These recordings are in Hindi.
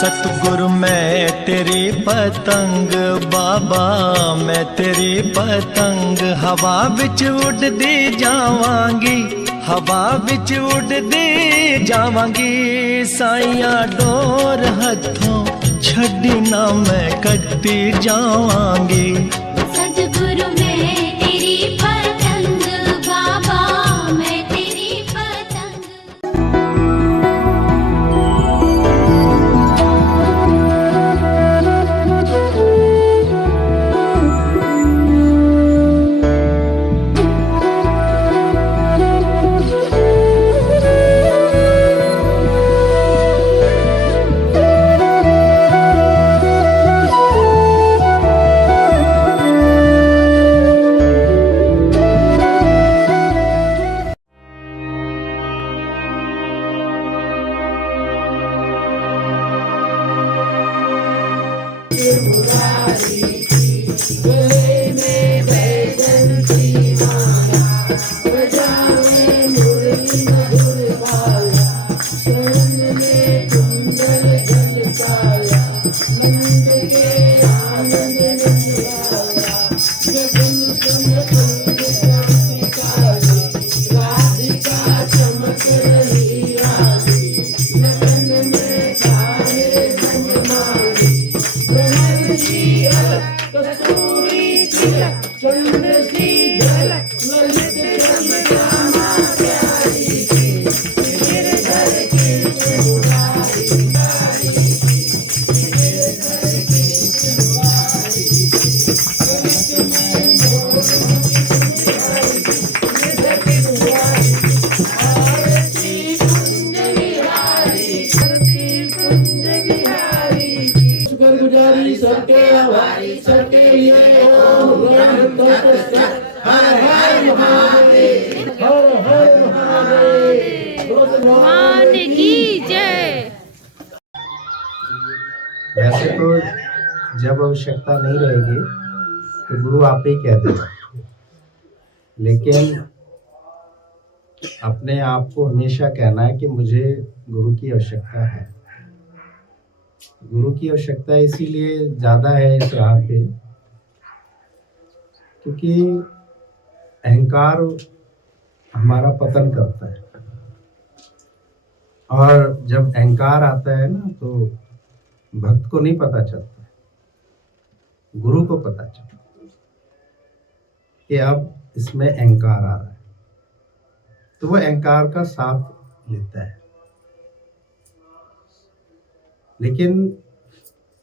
सतगुरु मैं तेरी पतंग, बाबा मैं तेरी पतंग, हवा बिच उड़दी जावांगी, हवा बिच उड़दी जावांगी, साइया डोर हथों छड्डी ना मैं कटती जावांगी। सतगुरु मैं तेरी पतंग, बाबा मैं तेरी पतंग। भगवान की जय। वैसे तो जब आवश्यकता नहीं रहेगी तो गुरु आप ही कह देगा, लेकिन अपने आप को हमेशा कहना है कि मुझे गुरु की आवश्यकता है। गुरु की आवश्यकता इसीलिए ज़्यादा है इस राह पे क्योंकि अहंकार हमारा पतन करता है, और जब अहंकार आता है ना तो भक्त को नहीं पता चलता, गुरु को पता चलता कि अब इसमें अहंकार आ रहा है, तो वो अहंकार का साथ लेता है। लेकिन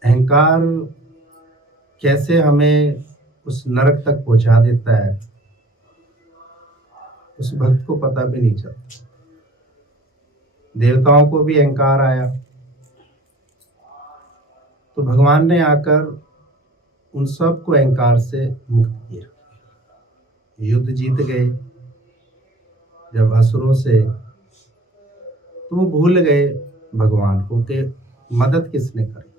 अहंकार कैसे हमें उस नरक तक पहुंचा देता है उस भक्त को पता भी नहीं चलता। देवताओं को भी अहंकार आया तो भगवान ने आकर उन सब को अहंकार से मुक्त किया, युद्ध जीत गए जब असुरों से, तो वो भूल गए भगवान को कि मदद किसने करी,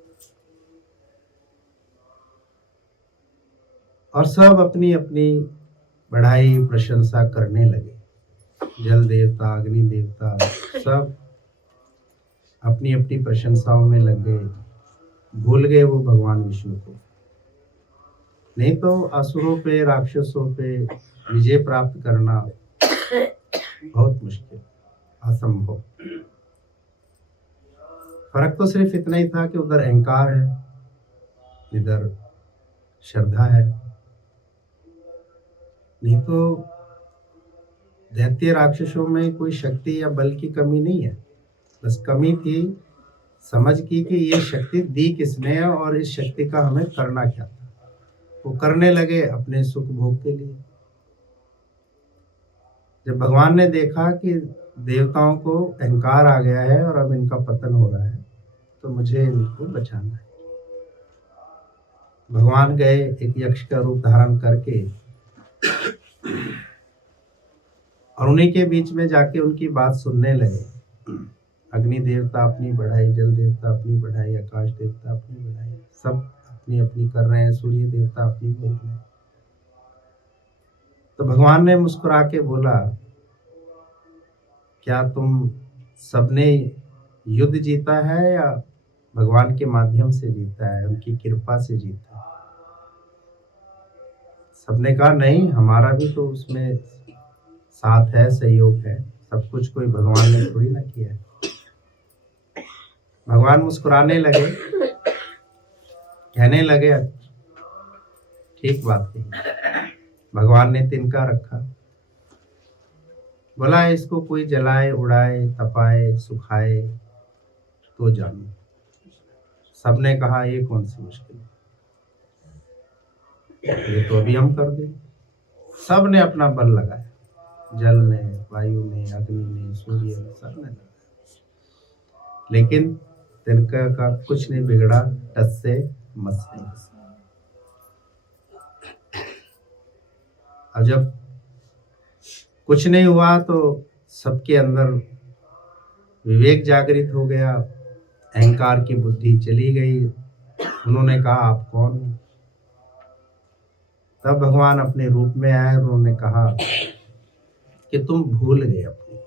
और सब अपनी अपनी बढ़ाई प्रशंसा करने लगे। जल देवता, अग्नि देवता सब अपनी अपनी प्रशंसाओं में लग गए, भूल गए वो भगवान विष्णु को। नहीं तो असुरों पे, राक्षसों पे विजय प्राप्त करना बहुत मुश्किल, असंभव। फर्क तो सिर्फ इतना ही था कि उधर अहंकार है, इधर श्रद्धा है। नहीं तो दैत्य राक्षसों में कोई शक्ति या बल की कमी नहीं है, बस कमी थी समझ की कि ये शक्ति दी किसने है और इस शक्ति का हमें करना क्या था। वो करने लगे अपने सुख भोग के लिए। जब भगवान ने देखा कि देवताओं को अहंकार आ गया है और अब इनका पतन हो रहा है, तो मुझे इनको बचाना है। भगवान गए एक यक्ष का रूप धारण करके और उन्हीं के बीच में जाके उनकी बात सुनने लगे। अग्नि देवता अपनी बढ़ाई, जल देवता अपनी बढ़ाई, आकाश देवता अपनी बढ़ाई, सब अपनी अपनी कर रहे हैं, सूर्य देवता अपनी बोल रहे हैं। तो भगवान ने मुस्कुरा के बोला, क्या तुम सबने युद्ध जीता है या भगवान के माध्यम से जीता है, उनकी कृपा से जीता है। सबने कहा नहीं, हमारा भी तो उसमें साथ है, सहयोग है, सब कुछ कोई भगवान ने थोड़ी ना किया है। भगवान मुस्कुराने लगे, कहने लगे ठीक बात कही। भगवान ने तिनका रखा, बोला इसको कोई जलाए, उड़ाए, तपाए, सुखाए तो जानो। सबने कहा ये कौन सी मुश्किल है, ये तो अभी हम कर दें। सब ने अपना बल लगाया, जल ने, वायु ने, अग्नि ने, सूर्य ने, सब ने लगाया, लेकिन तिनका का कुछ नहीं बिगड़ा, टस से मस नहीं। अब जब कुछ नहीं हुआ तो सबके अंदर विवेक जागृत हो गया, अहंकार की बुद्धि चली गई। उन्होंने कहा आप कौन हो? तब भगवान अपने रूप में आए और उन्होंने कहा कि तुम भूल गए अपने को।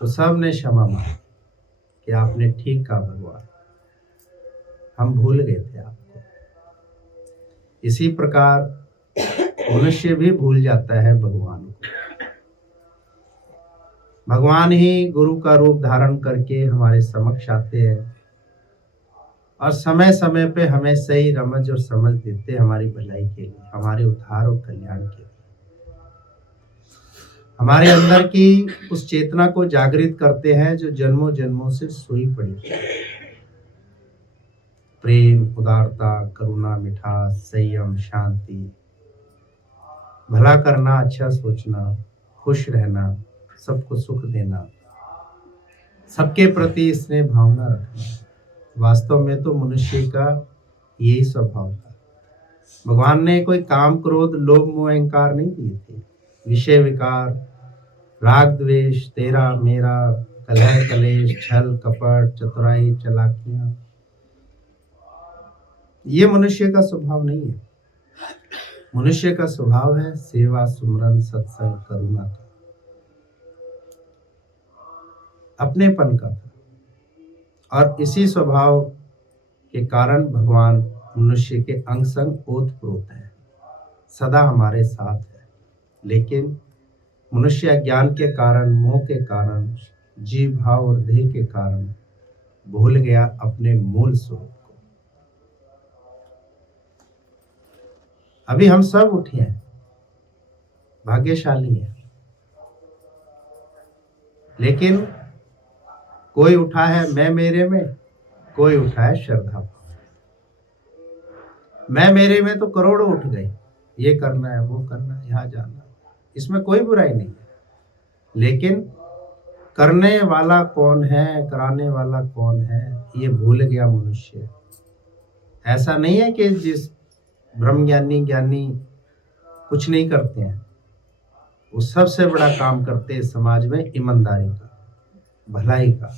तो सब ने क्षमा मांगी कि आपने ठीक कहा भगवान, हम भूल गए थे आपको। इसी प्रकार मनुष्य भी भूल जाता है भगवान को। भगवान ही गुरु का रूप धारण करके हमारे समक्ष आते हैं और समय समय पे हमें सही रमज और समझ देते हैं, हमारी भलाई के लिए, हमारे उद्धार और कल्याण के लिए। हमारे अंदर की उस चेतना को जागृत करते हैं जो जन्मों जन्मों से सोई पड़ी है। प्रेम, उदारता, करुणा, मिठास, संयम, शांति, भला करना, अच्छा सोचना, खुश रहना, सबको सुख देना, सबके प्रति स्नेह भावना रखना। वास्तव में तो मनुष्य का यही स्वभाव था। भगवान ने कोई काम, क्रोध, लोभ, मोह, अहंकार नहीं दिए थे। विषय विकार, राग द्वेष, तेरा मेरा, कलह कलेश, छल कपट, चतुराई, चालाकियां, ये मनुष्य का स्वभाव नहीं है। मनुष्य का स्वभाव है सेवा, सुमरन, सत्संग, करुणा का, अपनेपन का था। और इसी स्वभाव के कारण भगवान मनुष्य के अंग संग ओतप्रोत है, सदा हमारे साथ है। लेकिन मनुष्य अज्ञान के कारण, मोह के कारण, जीव भाव और देह के कारण भूल गया अपने मूल स्वरूप को। अभी हम सब उठे हैं, भाग्यशाली हैं, लेकिन कोई उठा है मैं मेरे में, कोई उठा है श्रद्धा भाव। मैं मेरे में तो करोड़ों उठ गए, ये करना है, वो करना है, यहाँ जाना है, इसमें कोई बुराई नहीं है। लेकिन करने वाला कौन है, कराने वाला कौन है, ये भूल गया मनुष्य। ऐसा नहीं है कि जिस ब्रह्मज्ञानी ज्ञानी कुछ नहीं करते हैं, वो सबसे बड़ा काम करते हैं समाज में, ईमानदारी का, भलाई का,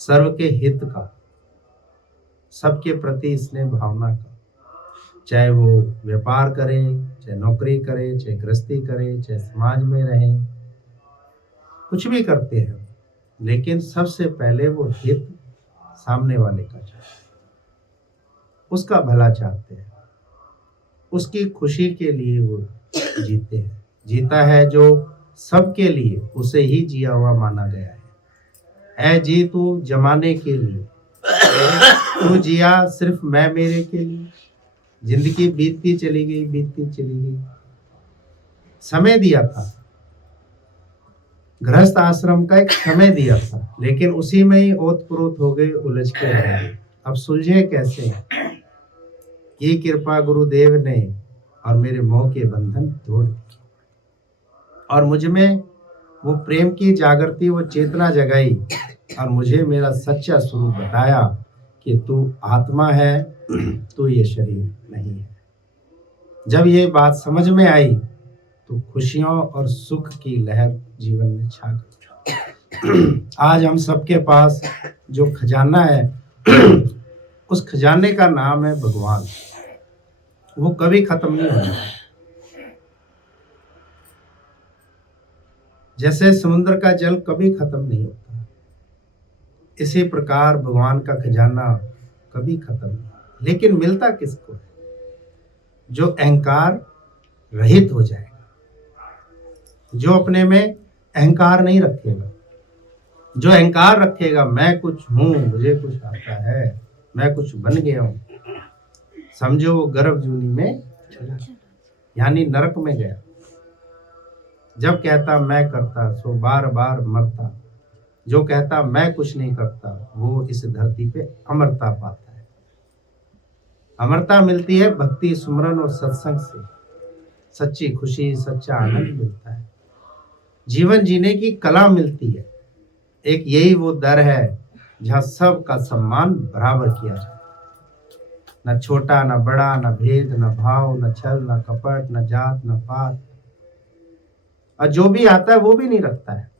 सर्व के हित का, सबके प्रति स्नेह भावना का। चाहे वो व्यापार करे, चाहे नौकरी करे, चाहे गृहस्थी करे, चाहे समाज में रहे, कुछ भी करते हैं, लेकिन सबसे पहले वो हित सामने वाले का चाहते हैं, उसका भला चाहते हैं, उसकी खुशी के लिए वो जीते हैं। जीता है जो सबके लिए, उसे ही जिया हुआ माना गया है। ऐ जी तू जमाने के लिए, तू जिया सिर्फ मैं मेरे के लिए। जिंदगी बीतती चली गई, बीतती चली गई। समय दिया था, गृहस्थ आश्रम का एक समय दिया था, लेकिन उसी में ही ओतप्रोत हो गए, उलझ के रह गए। अब सुलझे कैसे? की कृपा गुरुदेव ने और मेरे मोह के बंधन तोड़ दिए और मुझ में वो प्रेम की जागृति, वो चेतना जगाई और मुझे मेरा सच्चा स्वरूप बताया कि तू आत्मा है, तू ये शरीर नहीं है। जब ये बात समझ में आई तो खुशियों और सुख की लहर जीवन में छा गई। आज हम सबके पास जो खजाना है, उस खजाने का नाम है भगवान। वो कभी खत्म नहीं होना। जैसे समुद्र का जल कभी खत्म नहीं होता, इसी प्रकार भगवान का खजाना कभी खत्म नहीं, लेकिन मिलता किसको है? जो अहंकार रहित हो जाएगा, जो अपने में अहंकार नहीं रखेगा। जो अहंकार रखेगा, मैं कुछ हूं, मुझे कुछ आता है, मैं कुछ बन गया हूं, समझो वो गर्भ जूनी में चला, यानी नरक में गया। जब कहता मैं करता सो बार बार मरता, जो कहता मैं कुछ नहीं करता वो इस धरती पे अमरता पाता है। अमरता मिलती है भक्ति, सुमरन और सत्संग से। सच्ची खुशी, सच्चा आनंद मिलता है, जीवन जीने की कला मिलती है। एक यही वो दर है जहाँ सबका सम्मान बराबर किया जाए, न छोटा न बड़ा, न भेद न भाव, न छल न कपट, न जात न पात। और जो भी आता है वो भी नहीं रखता है,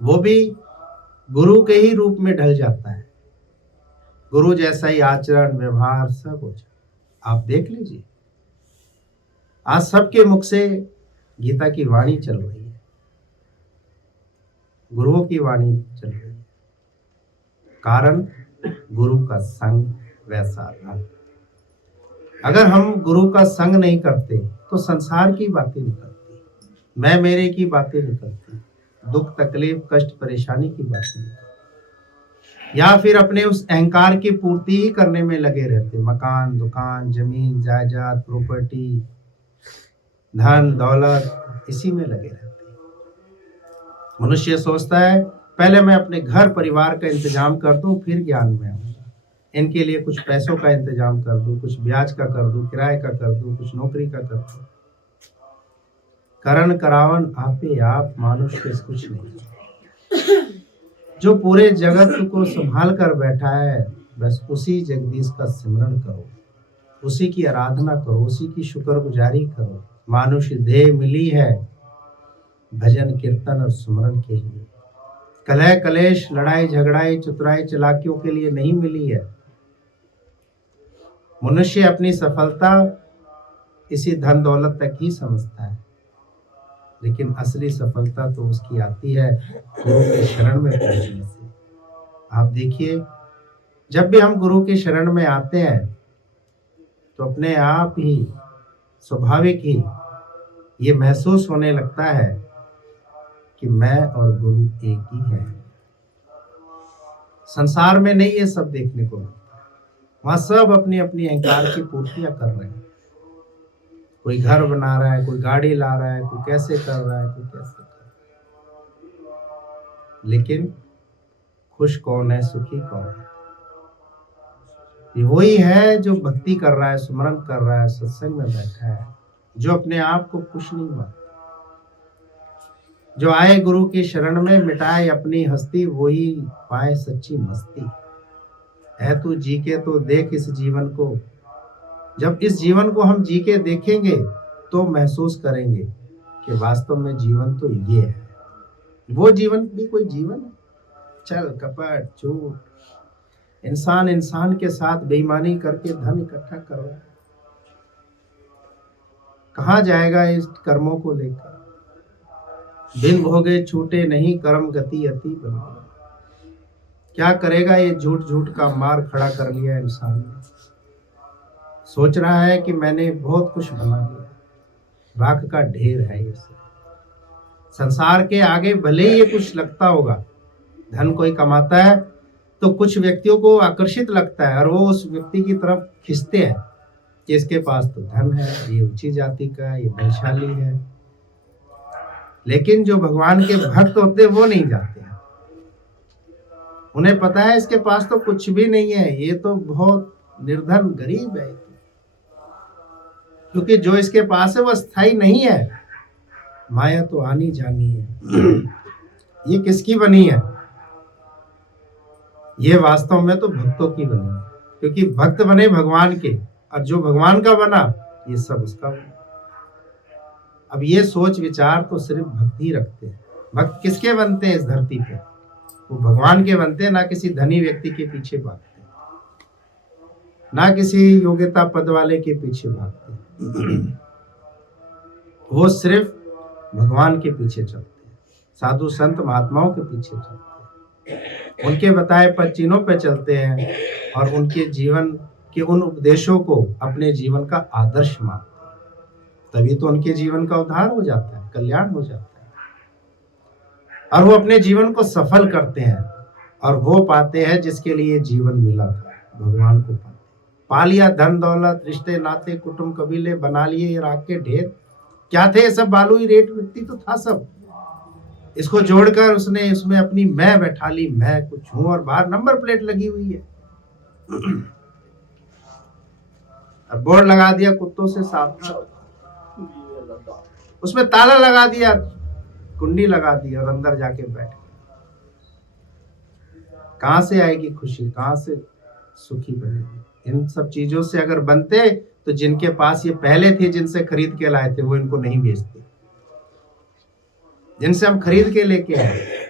वो भी गुरु के ही रूप में ढल जाता है। गुरु जैसा ही आचरण व्यवहार सब हो जाए। आप देख लीजिए, आज सबके मुख से गीता की वाणी चल रही है, गुरुओं की वाणी चल रही है। कारण गुरु का संग वैसा रंग। अगर हम गुरु का संग नहीं करते तो संसार की बातें निकलती, मैं मेरे की बातें निकलती, दुख तकलीफ कष्ट परेशानी की बातें निकलती, या फिर अपने उस अहंकार की पूर्ति ही करने में लगे रहते। मकान, दुकान, जमीन जायदाद, प्रॉपर्टी, धन दौलत, इसी में लगे रहते। मनुष्य सोचता है पहले मैं अपने घर परिवार का इंतजाम कर दूं, फिर ज्ञान में आऊंगा। इनके लिए कुछ पैसों का इंतजाम कर दूं, कुछ ब्याज का कर दूं, किराए का कर दूं, कुछ नौकरी का कर दूं। करण करावन आपे आप, मानुष के कुछ नहीं। जो पूरे जगत को संभाल कर बैठा है, बस उसी जगदीश का सिमरन करो, उसी की आराधना करो, उसी की शुक्रगुजारी करो। मानुष देह मिली है भजन कीर्तन और सुमरन के लिए, कलह कलेश लड़ाई झगड़ाई चतुराई चालाकियों के लिए नहीं मिली है। मनुष्य अपनी सफलता इसी धन दौलत तक ही समझता है, लेकिन असली सफलता तो उसकी आती है गुरु के शरण में पहुंचने से। आप देखिए, जब भी हम गुरु के शरण में आते हैं तो अपने आप ही स्वाभाविक ही ये महसूस होने लगता है कि मैं और गुरु एक ही हैं। संसार में नहीं ये सब देखने को मिलता, वहां सब अपनी अपनी अहंकार की पूर्तियां कर रहे हैं। कोई घर बना रहा है, कोई गाड़ी ला रहा है, कोई कैसे कर रहा है, कोई कैसे कर रहा है। लेकिन खुश कौन है, सुखी कौन है? ये वही है जो भक्ति कर रहा है, सुमरन कर रहा है, सत्संग में बैठा है, जो अपने आप को खुश नहीं मानता, जो आए गुरु की शरण में, मिटाए अपनी हस्ती, वही पाए सच्ची मस्ती। है तू जी के तो देख इस जीवन को। जब इस जीवन को हम जी के देखेंगे तो महसूस करेंगे कि वास्तव में जीवन तो ये है। वो जीवन भी कोई जीवन है? छल कपट झूठ, इंसान इंसान के साथ बेईमानी करके धन इकट्ठा कर रहा है। कहाँ जाएगा इस कर्मों को लेकर? दिन भोगे छूटे नहीं, कर्म गति अति बन गई। क्या करेगा ये झूठ झूठ का मार खड़ा कर लिया इंसान ने। सोच रहा है कि मैंने बहुत कुछ बना लिया, राख का ढेर है ये सब। संसार के आगे भले ही ये कुछ लगता होगा, धन कोई कमाता है तो कुछ व्यक्तियों को आकर्षित लगता है और वो उस व्यक्ति की तरफ खींचते हैं कि इसके पास तो धन है, ये ऊंची जाति का है, ये बलशाली है। लेकिन जो भगवान के भक्त होते हैं वो नहीं जाते हैं। उन्हें पता है इसके पास तो कुछ भी नहीं है, ये तो बहुत निर्धन गरीब है, क्योंकि जो इसके पास है वो स्थायी नहीं है। माया तो आनी जानी है, ये किसकी बनी है? ये वास्तव में तो भक्तों की बनी है, क्योंकि भक्त बने भगवान के, और जो भगवान का बना ये सब उसका बना। अब ये सोच विचार तो सिर्फ भक्त ही रखते हैं। भक्त किसके बनते हैं इस धरती पे? वो भगवान के बनते हैं, ना किसी धनी व्यक्ति के पीछे भागते हैं, ना किसी योग्यता पद वाले के पीछे भागते हैं। वो सिर्फ भगवान के पीछे चलते हैं, साधु संत महात्माओं के पीछे चलते हैं। उनके बताए पद चिन्हों पे चलते हैं और उनके जीवन के उन उपदेशों को अपने जीवन का आदर्श मानते हैं, तभी तो उनके जीवन का उद्धार हो जाता है, कल्याण हो जाता है और वो अपने जीवन को सफल करते हैं और वो पाते हैं जिसके लिए जीवन मिला था, भगवान को पाते। पा लिया धन दौलत, रिश्ते नाते, कुटुंब कबीले, बना लिए ये राख के ढेर, क्या थे ये सब? बालू ही रेत मिट्टी तो था सब। इसको जोड़कर उसने इसमें अपनी मैं बैठा ली, मैं कुछ हूं, और बाहर नंबर प्लेट लगी हुई है। अब बोर्ड लगा दिया कुत्तों से सावधान, उसमें ताला लगा दिया, कुंडी लगा दी और अंदर जाके बैठ गए। कहां से आएगी खुशी, कहां से सुखी बनेगी? इन सब चीजों से अगर बनते तो जिनके पास ये पहले थे, जिनसे खरीद के लाए थे, वो इनको नहीं बेचते। जिनसे हम खरीद के लेके आए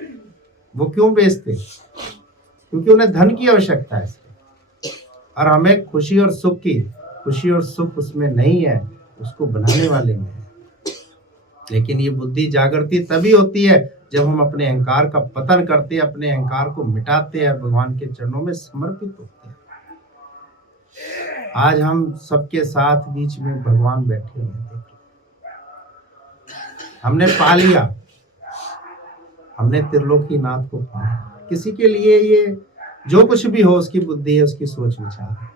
वो क्यों बेचते? क्योंकि उन्हें धन की आवश्यकता है और हमें खुशी और सुख की। खुशी और सुख उसमें नहीं है, उसको बनाने वाले में है। लेकिन ये बुद्धि जागृति तभी होती है जब हम अपने अहंकार का पतन करते हैं, अपने अहंकार को मिटाते हैं, भगवान के चरणों में समर्पित होते हैं। आज हम सबके साथ बीच में भगवान बैठे हुए हैं, देख लो। हमने पा लिया, हमने त्रिलोकी नाथ को पाया। किसी के लिए ये जो कुछ भी हो, उसकी बुद्धि है, उसकी सोच विचार है,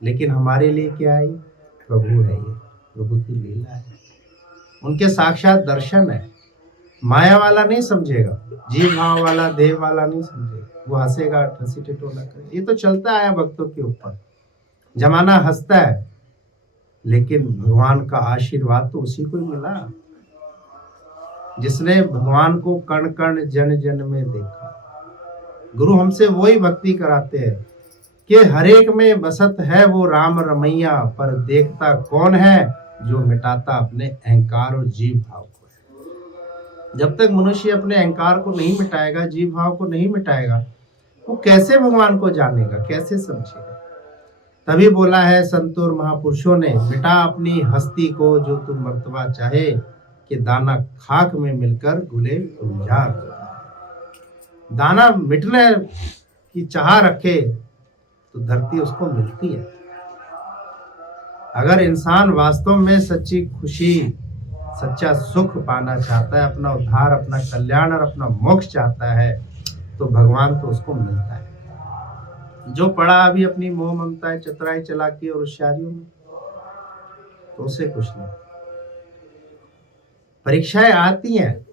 लेकिन हमारे लिए क्या है? प्रभु है, ये प्रभु की लीला है, उनके साक्षात दर्शन है। माया वाला नहीं समझेगा, जीव भाव वाला, देव वाला नहीं समझेगा। वो हंसेगा, हंसी टिटोला करेगा। ये तो चलता आया भक्तों के ऊपर, जमाना हंसता है, लेकिन भगवान का आशीर्वाद तो उसी को ही मिला जिसने भगवान को कण कण जन जन में देखा। गुरु हमसे वही भक्ति कराते हैं कि हर एक में बसत है वो राम रमैया, पर देखता कौन है जो मिटाता अपने अहंकार और जीव भाव को है। जब तक मनुष्य अपने अहंकार को नहीं मिटाएगा, जीव भाव को नहीं मिटाएगा, वो कैसे भगवान को जानेगा, कैसे समझेगा? तभी बोला है संतों और महापुरुषों ने, मिटा अपनी हस्ती को जो तुम मर्तबा चाहे, कि दाना खाक में मिलकर गुले गुलजार होता है। दाना मिटने की चाह रखे तो धरती उसको मिलती है। अगर इंसान वास्तव में सच्ची खुशी, सच्चा सुख पाना चाहता है, अपना उद्धार, अपना कल्याण और अपना मोक्ष चाहता है, तो भगवान तो उसको मिलता है। जो पड़ा अभी अपनी मोह ममता, चतुराई चालाकी और होशियारियों में, तो उसे कुछ नहीं। परीक्षाएं आती हैं,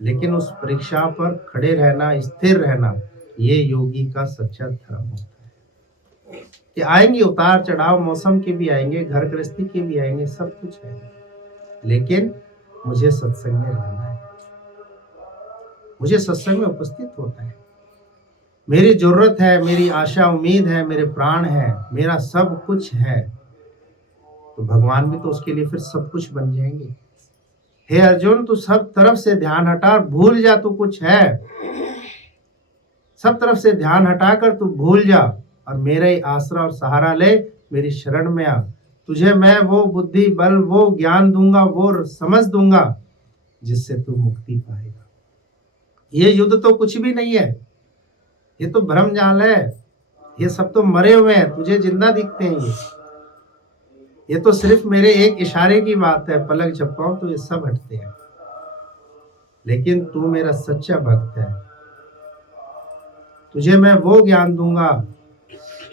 लेकिन उस परीक्षा पर खड़े रहना, स्थिर रहना, ये योगी का सच्चा धर्म होता है। कि आएंगे उतार चढ़ाव, मौसम के भी आएंगे, घर गृहस्थी के भी आएंगे, सब कुछ आएंगे, लेकिन मुझे सत्संग में रहना है, मुझे सत्संग में उपस्थित होना है। मेरी जरूरत है, मेरी आशा उम्मीद है, मेरे प्राण है, मेरा सब कुछ है, तो भगवान भी तो उसके लिए फिर सब कुछ बन जाएंगे। हे अर्जुन, तू सब तरफ से ध्यान हटा, भूल जा तू कुछ है। सब तरफ से ध्यान हटाकर तू भूल जा और मेरा ही आसरा और सहारा ले, मेरी शरण में आ। तुझे मैं वो बुद्धि, बल, वो ज्ञान दूंगा, वो समझ दूंगा, जिससे तू मुक्ति पाएगा। ये युद्ध तो कुछ भी नहीं है, ये तो भ्रम जाल है। ये सब तो मरे हुए हैं, तुझे जिंदा दिखते हैं। ये तो सिर्फ मेरे एक इशारे की बात है, पलक झपकाऊं तो ये सब हटते हैं। लेकिन तू मेरा सच्चा भक्त है, तुझे मैं वो ज्ञान दूंगा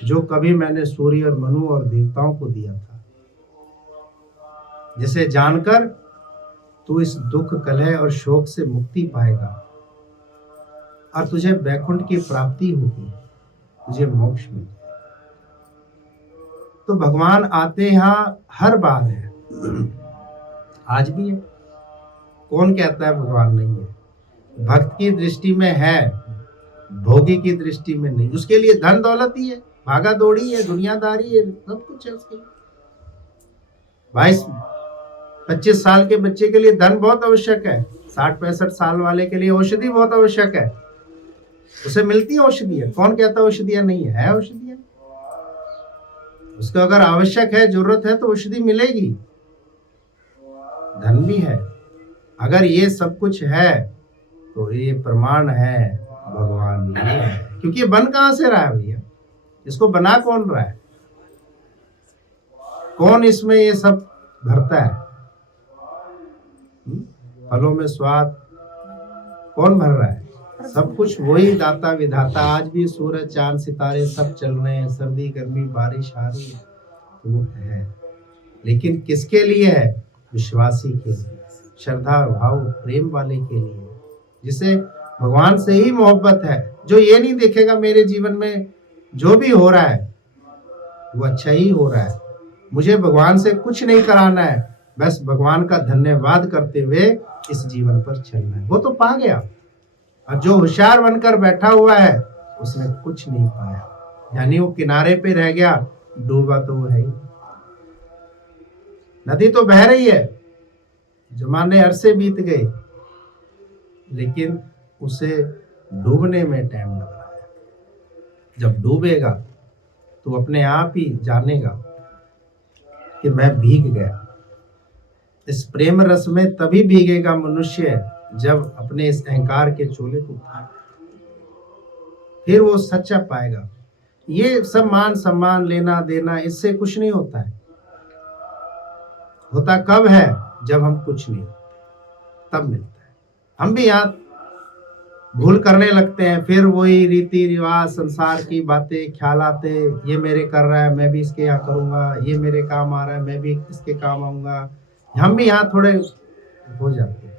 जो कभी मैंने सूर्य और मनु और देवताओं को दिया था, जिसे जानकर तू इस दुख, कलह और शोक से मुक्ति पाएगा और तुझे वैकुंठ की प्राप्ति होगी, तुझे मोक्ष मिलेगा। तो भगवान आते यहाँ हर बार है, आज भी है। कौन कहता है भगवान नहीं है? भक्त की दृष्टि में है, भोगी की दृष्टि में नहीं। उसके लिए धन दौलत ही है, भागा दौड़ी है, दुनियादारी है, सब कुछ है उसके लिए। 22-25 साल के बच्चे के लिए धन बहुत आवश्यक है, 60-65 साल वाले के लिए औषधि बहुत आवश्यक है। उसे मिलती है औषधियां, कौन कहता है औषधियां नहीं है? औषधियां उसको अगर आवश्यक है, जरूरत है, तो औषधि मिलेगी। धन भी है। अगर ये सब कुछ है तो ये प्रमाण है भगवान ये है क्योंकि ये बन कहां से रहा है भैया, इसको बना कौन रहा है, कौन इसमें ये सब भरता है, फलों में स्वाद कौन भर रहा है, सब कुछ वही दाता विधाता। आज भी सूरज चांद सितारे सब चल रहे हैं, सर्दी गर्मी बारिश आ रही है, तो वो है, लेकिन किसके लिए है, विश्वासी के लिए, श्रद्धा भाव प्रेम वाले के लिए, जिसे भगवान से ही मोहब्बत है, जो ये नहीं देखेगा मेरे जीवन में जो भी हो रहा है वो अच्छा ही हो रहा है, मुझे भगवान से कुछ नहीं कराना है, बस भगवान का धन्यवाद करते हुए इस जीवन पर चलना है, वो तो पा गया। और जो होशियार बनकर बैठा हुआ है उसने कुछ नहीं पाया, यानी वो किनारे पे रह गया, डूबा तो वो है ही। नदी तो बह रही है, जमाने अरसे बीत गए, लेकिन उसे डूबने में टाइम लग रहा है। जब डूबेगा तो अपने आप ही जानेगा कि मैं भीग गया। इस प्रेम रस में तभी भीगेगा मनुष्य जब अपने इस अहंकार के चोले को उतार, फिर वो सच्चा पाएगा। ये सब मान सम्मान लेना देना इससे कुछ नहीं होता है। होता कब है, जब हम कुछ नहीं, तब मिलता है। हम भी यहाँ भूल करने लगते हैं, फिर वही रीति रिवाज संसार की बातें ख्याल आते, ये मेरे कर रहा है मैं भी इसके यहाँ करूंगा, ये मेरे काम आ रहा है मैं भी इसके काम आऊंगा। हम भी यहाँ थोड़े हो जाते हैं,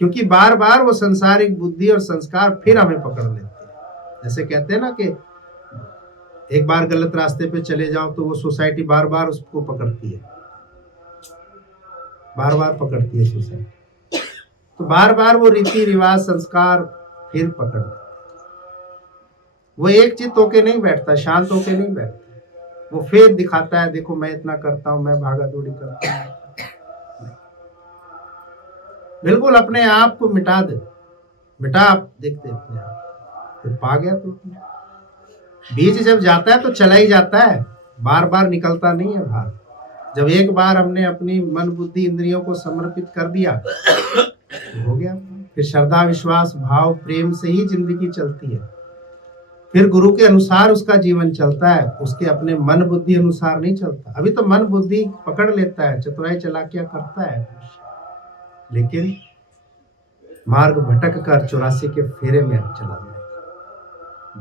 क्योंकि बार बार वो संसारिक बुद्धि और संस्कार फिर हमें पकड़ लेते हैं। जैसे कहते हैं ना कि एक बार गलत रास्ते पे चले जाओ तो वो सोसाइटी बार बार उसको पकड़ती है, बार बार पकड़ती है सोसाइटी, तो बार बार वो रीति रिवाज संस्कार फिर पकड़, वो एक चित्त होके नहीं बैठता, शांत होके नहीं बैठता, वो फिर दिखाता है देखो मैं इतना करता हूं, मैं भागा दौड़ी करता हूं। बिल्कुल अपने आप को मिटा दे, मिटा आप देखते अपने आप, फिर पा गया तो बीज जब जाता है तो चला ही जाता है, बार बार निकलता नहीं है बाहर। जब एक बार हमने अपनी मन बुद्धि इंद्रियों को समर्पित कर दिया हो गया, फिर श्रद्धा विश्वास भाव प्रेम से ही जिंदगी चलती है। फिर गुरु के अनुसार उसका जीवन चलता है, उसके अपने मन बुद्धि अनुसार नहीं चलता। अभी तो मन बुद्धि पकड़ लेता है, चतुराई चालाकियां करता है, लेकिन मार्ग भटक कर 84 के फेरे में चला जाएगा,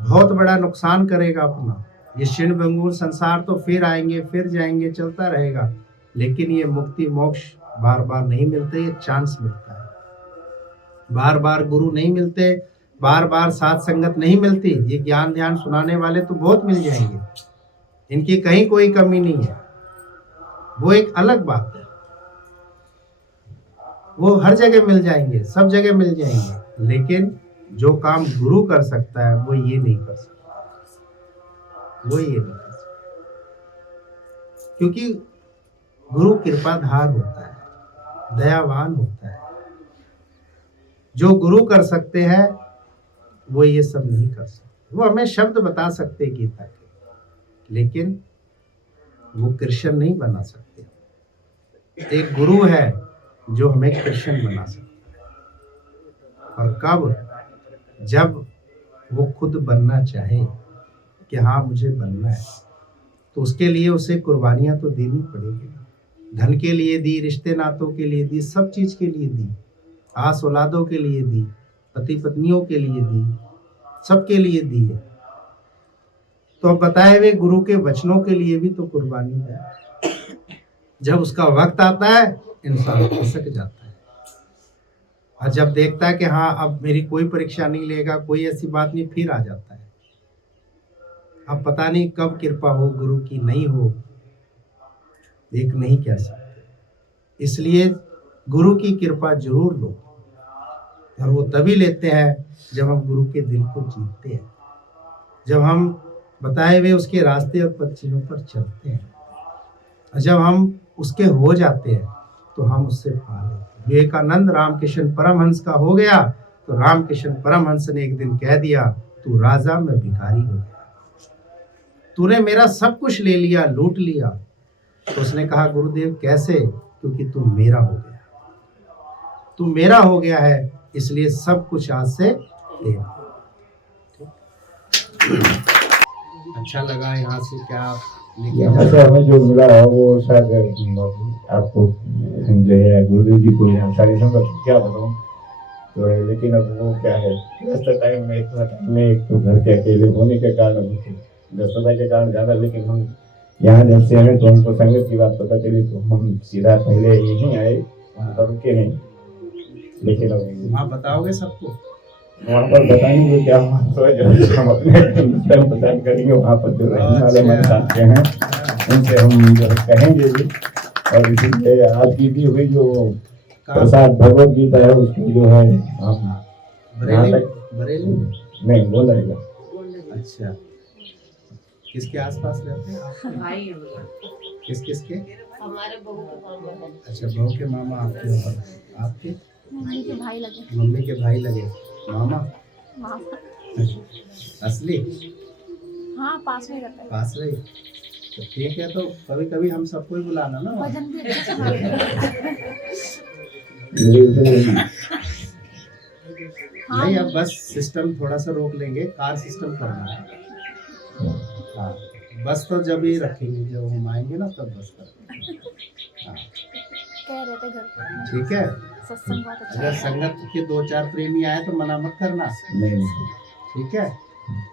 बहुत बड़ा नुकसान करेगा अपना। ये क्षीण भंगुर संसार तो फिर आएंगे फिर जाएंगे, चलता रहेगा, लेकिन ये मुक्ति मोक्ष बार बार नहीं मिलते, ये चांस मिलता है। बार बार गुरु नहीं मिलते, बार बार साथ संगत नहीं मिलती। ये ज्ञान ध्यान सुनाने वाले तो बहुत मिल जाएंगे, इनकी कहीं कोई कमी नहीं है, वो एक अलग बात है, वो हर जगह मिल जाएंगे, सब जगह मिल जाएंगे, लेकिन जो काम गुरु कर सकता है वो ये नहीं कर सकता, वो ये नहीं कर सकता, क्योंकि गुरु कृपाधार होता है, दयावान होता है। जो गुरु कर सकते हैं वो ये सब नहीं कर सकते। वो हमें शब्द बता सकते गीता के, लेकिन वो कृष्ण नहीं बना सकते। एक गुरु है जो हमें कृष्ण बना सकता है, और कब, जब वो खुद बनना चाहे कि हाँ मुझे बनना है, तो उसके लिए उसे कुर्बानियां तो देनी पड़ेगी। धन के लिए दी, रिश्ते नातों के लिए दी, सब चीज के लिए दी, आस औलादों के लिए दी, पति पत्नियों के लिए दी, सबके लिए दी है। तो अब बताए हुए गुरु के वचनों के लिए भी तो कुर्बानी है। जब उसका वक्त आता है इंसान खिसक जाता है, और जब देखता है कि हाँ अब मेरी कोई परीक्षा नहीं लेगा, कोई ऐसी बात नहीं, फिर आ जाता है। अब पता नहीं कब कृपा हो गुरु की, नहीं हो एक नहीं कह सकते। इसलिए गुरु की कृपा जरूर लो, और वो तभी लेते हैं जब हम गुरु के दिल को जीतते हैं, जब हम बताए हुए उसके रास्ते और पथचीनों पर चलते हैं, और जब हम उसके हो जाते हैं तो हम उससे पा लेते हैं। विवेकानंद रामकृष्ण परमहंस का हो गया, तो रामकृष्ण परमहंस ने एक दिन कह दिया, तू राजा मैं भिखारी हो गया, तूने मेरा सब कुछ ले लिया, लूट लिया। तो उसने कहा गुरुदेव कैसे? क्योंकि तू मेरा हो गया, तू मेरा हो गया है, इसलिए सब कुछ आज से तेरा। अच्छा लगा यहाँ से क्या लेके यहाँ से हमें जो मिला है वो शायद आपको जो है गुरुदेव जी को यहाँ सारी संगत क्या बताऊँ तो है, लेकिन अब वो क्या है व्यस्त टाइम में इतना टाइम में एक तो घर के अकेले होने के कारण व्यस्तता के कारण ज़्यादा, लेकिन हम यहाँ जब से आए तो हमको संगत की बात पता चली तो हम सीधा पहले यहीं आए, वहाँ पर रुके नहीं। लेकिन अब वहाँ बताओगे सबको? वहाँ पर बताएंगे क्या तो जो हम अपने प्रचार करेंगे वहाँ पर जो रहने वाले हमारे साथ के हैं उनसे हम जो कहेंगे भी। और इसीलिए आज की दी हुई जो प्रसाद भगवत गीता है उसको जो है हम यहाँ तक बरेली नहीं बोल रहेगा। अच्छा, किसके आसपास रहते हैं आप? भाई किस के? हमारे बहू के मामा अच्छा, बहू के मामा आपके ऊपर, आपके मम्मी के भाई लगे। मम्मी के भाई लगे। मामा मामा असली हाँ पास में रहता है। पास रही तो ठीक है, तो कभी कभी हम सबको ही बुलाना ना। भजन भी अच्छे से गाते हैं। हाँ नहीं, अब बस सिस्टम थोड़ा सा रोक लेंगे, कार सिस्टम करना है। हाँ, बस तो जब ही रखेंगे जब हम आएंगे ना तब बस करेंगे। हाँ कह रहे थे घर पे ठीक है। सत्संग बहुत अच्छा अगर है। संगत के 2-4 प्रेमी आए तो मना मत करना, नहीं ठीक है।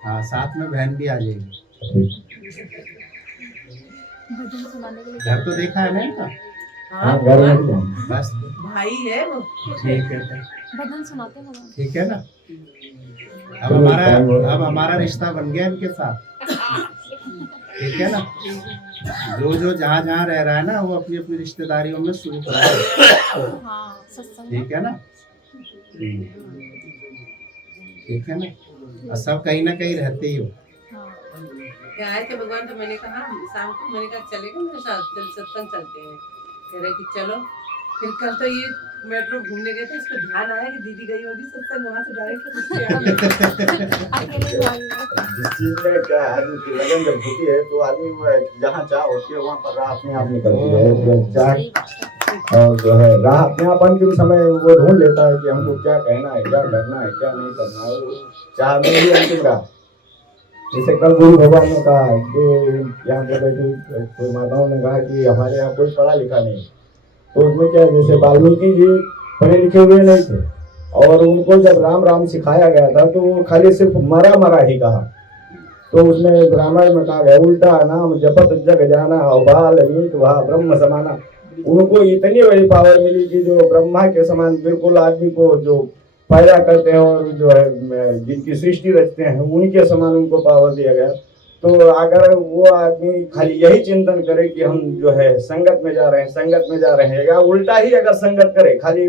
हाँ, साथ में बहन भी आ जाएगी। भजन सुनाने के लिए घर तो देखा है ना इनका? हाँ घर में भी हैं। बस भाई है वो। ठीक है तो भजन सुनाते हैं भगवान। ठीक है ना। अब हमारा रिश्ता बन गया इनके साथ, ठीक है ना। जो जहाँ जहाँ रह रहा है ना वो अपनी अपनी रिश्तेदारियों में शुरू कर रहा है, हाँ सत्संग ठीक है ना। ठीक है ना, और सब कहीं ना कहीं रहते ही हो। हाँ क्या आए थे भगवान तो मैंने कहा शाम को मैंने कहा चलेगा मेरे साथ, चल सत्संग चलते हैं। कह रहे कि चलो। फिर कल तो ये मेट्रो घूमने गए थे, इसको ध्यान आया कि दीदी गई होगी सत्संग, वहाँ से डायरेक्ट अकेले भाई है। जिस चीज में क्या आदमी की लगन जब होती है तो आदमी वो जहाँ चाह होती है वहाँ पर राह अपने आप निकलती है। चाह सही बात है। और जो है राह अपने आप अंतिम समय वो ढूंढ लेता है कि हमको क्या कहना है, क्या करना है, क्या नहीं करना है। वो चाह में ही अंतिम राह। जैसे कल गुरु भगवान ने कहा कि यहाँ पे बैठी कोई माताओं ने कहा कि हमारे यहाँ कोई पढ़ा लिखा नहीं, तो उसमें क्या जैसे वाल्मीकि जी पढ़े लिखे हुए नहीं थे और उनको जब राम राम सिखाया गया था तो वो खाली सिर्फ मरा मरा ही कहा। तो उसमें रामायण में कहा गया उल्टा नाम जपत जग जाना बाल मीत वहा ब्रह्म समाना। उनको इतनी बड़ी पावर मिली कि जो ब्रह्मा के समान बिल्कुल आदमी को जो पैदा करते हैं और जो है जिनकी सृष्टि रचते हैं उनके समान उनको पावर दिया गया। तो अगर वो आदमी खाली यही चिंतन करे कि हम जो है संगत में जा रहे हैं, संगत में जा रहे हैं, या उल्टा ही अगर संगत करे खाली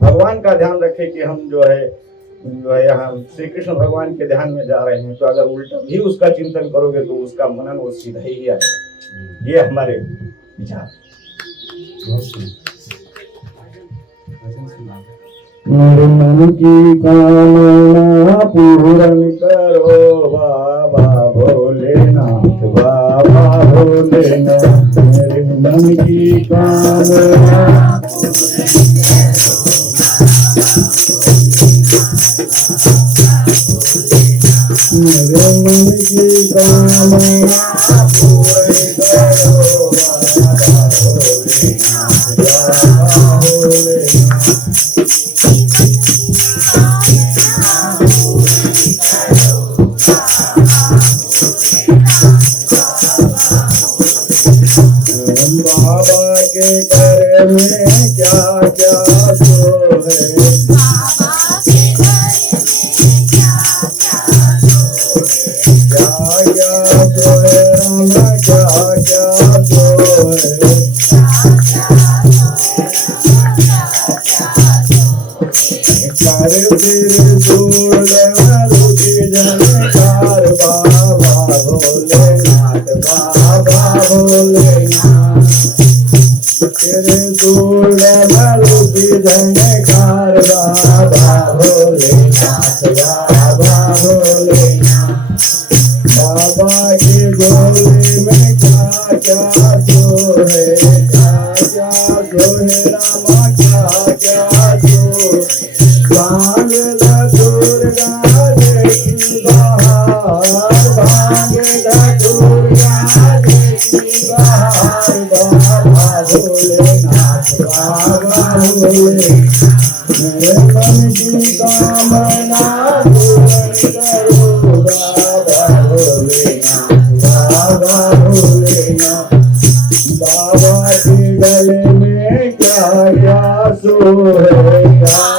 भगवान का ध्यान रखे कि हम जो है यहाँ श्री कृष्ण भगवान के ध्यान में जा रहे हैं, तो अगर उल्टा भी उसका चिंतन करोगे तो उसका मनन वो सीधा ही आएगा। ये हमारे विचार। मेरे मन की कामना पूर्ण करो बाबा भोलेनाथ, बाबा भोलेनाथ। मेरे मन की कामना मेरे मन की कामना पूर्ण करो बाबा भोलेनाथ, बाबा भोलेनाथ। बाबा के घर में क्या क्या सो है, क्या क्या सो है रामा, क्या क्या सो है। कर तेरे सूर मारुति जनकार बाबा भोलेनाथ, बाबा भोलेनाथ। तेरे सूर मारुति जनकार बाबा भोलेनाथ, बाबा भोलेनाथ। बाबा के गोले में क्या क्या सो है, क्या क्या सो है रामा, क्या क्या सो। बांगला दुर्गा देवी बहार मेरे मन की कामना पूर्ण करो बाबा भोलेनाथ, बाबा भोलेनाथ। बाबा के गले में क्या क्या सोहेगा, क्या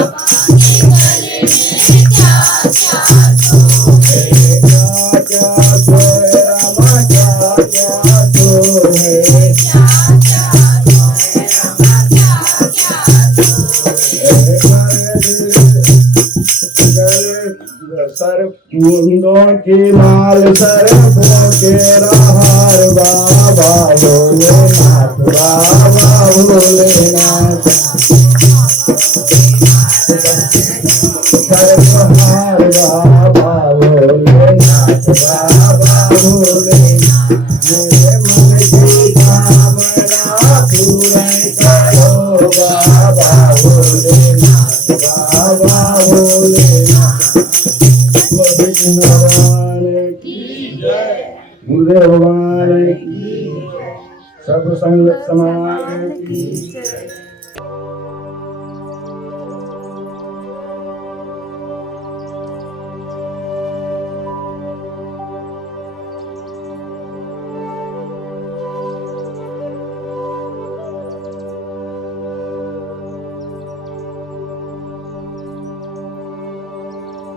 क्या सोहे रामा, क्या क्या सोहे। सर मुंडों की माल सरफों के रहार बाबा भोलेनाथ, बाबा भोलेनाथ। सरफहार बाबा भोलेनाथ, बाबा भोलेनाथ। मेरे मन की कामना पूर्ण करो बाबा भोलेनाथ, बाबा भोलेनाथ। भगवान की जय, मुझे भगवान की सब संगत समाज की जय।